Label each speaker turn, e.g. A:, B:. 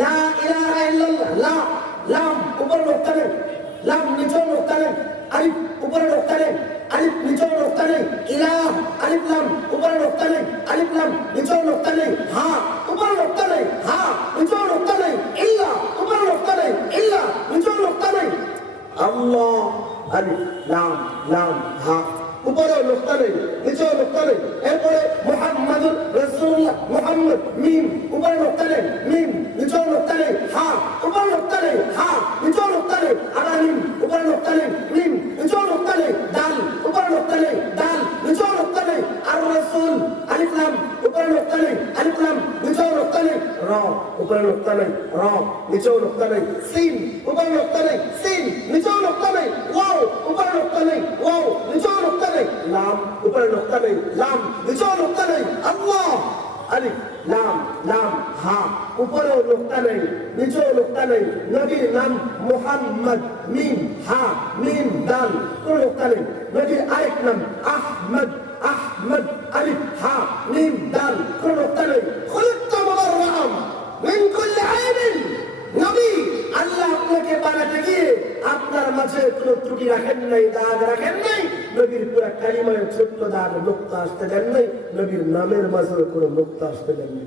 A: লা ইলাহা ইল্লাল্লাহ লা লাম উপরে নোক্তা নেই লাম নিচেও নোক্তা নেই আলিফ উপরে নোক্তা নেই আলিফ নিচেও নোক্তা নেই ইলাহ আলিফ লাম উপরে নোক্তা নেই আলিফ লাম নিচেও নোক্তা নেই হা উপরে নোক্তা নেই হা নিচেও নোক্তা নেই ইল্লা উপরে নোক্তা নেই ইল্লা নিচেও নোক্তা নেই আল্লাহ আলিফ লাম লাম হা উপরে নোক্তা নেই হা নেই আবার মিম উপরে মিম নিচেও নোক্তা নেই ডাল উপরে ডাল নিচেও নোক্তা নেই আর রসুল আলিফ লাম উপরে নেই আলিফ লাম নোক্তা নেই র উপরে নেই র নোক্তা নেই সিন উপরে নেই সিন নিচেও নোক্তা ওয়াও উপরে নোক্তা ওয়াও নিচেও নোক্তা লাম উপরে নেই আল্লাহ আলিফ, লাম লাম, হা। উপরেও নোক্তা নেই, নিচেও নোক্তা নেই। নবীর নাম মোহাম্মদ, মিম, হা, মিম দাল কোনো নোক্তা নেই। নবীর আরেক নাম, আহমদ আহমদ, আলিফ, হা, মিম দাল কোনো নোক্তা নেই। খুলিত মুবাররাম মিন কুল্লি আইবিন নবী, আল্লাহ আপনাকে বানাতে গিয়ে আপনার মাঝে কোনো ত্রুটি রাখেন নাই, দাগ রাখেন নাই। নবীর পুরা কালিমায় ছোট্ট দাগ নোক্তা আসতে দেন নাই, নবীর নামের মাঝে কোনো নোক্তা আসতে দেন নাই।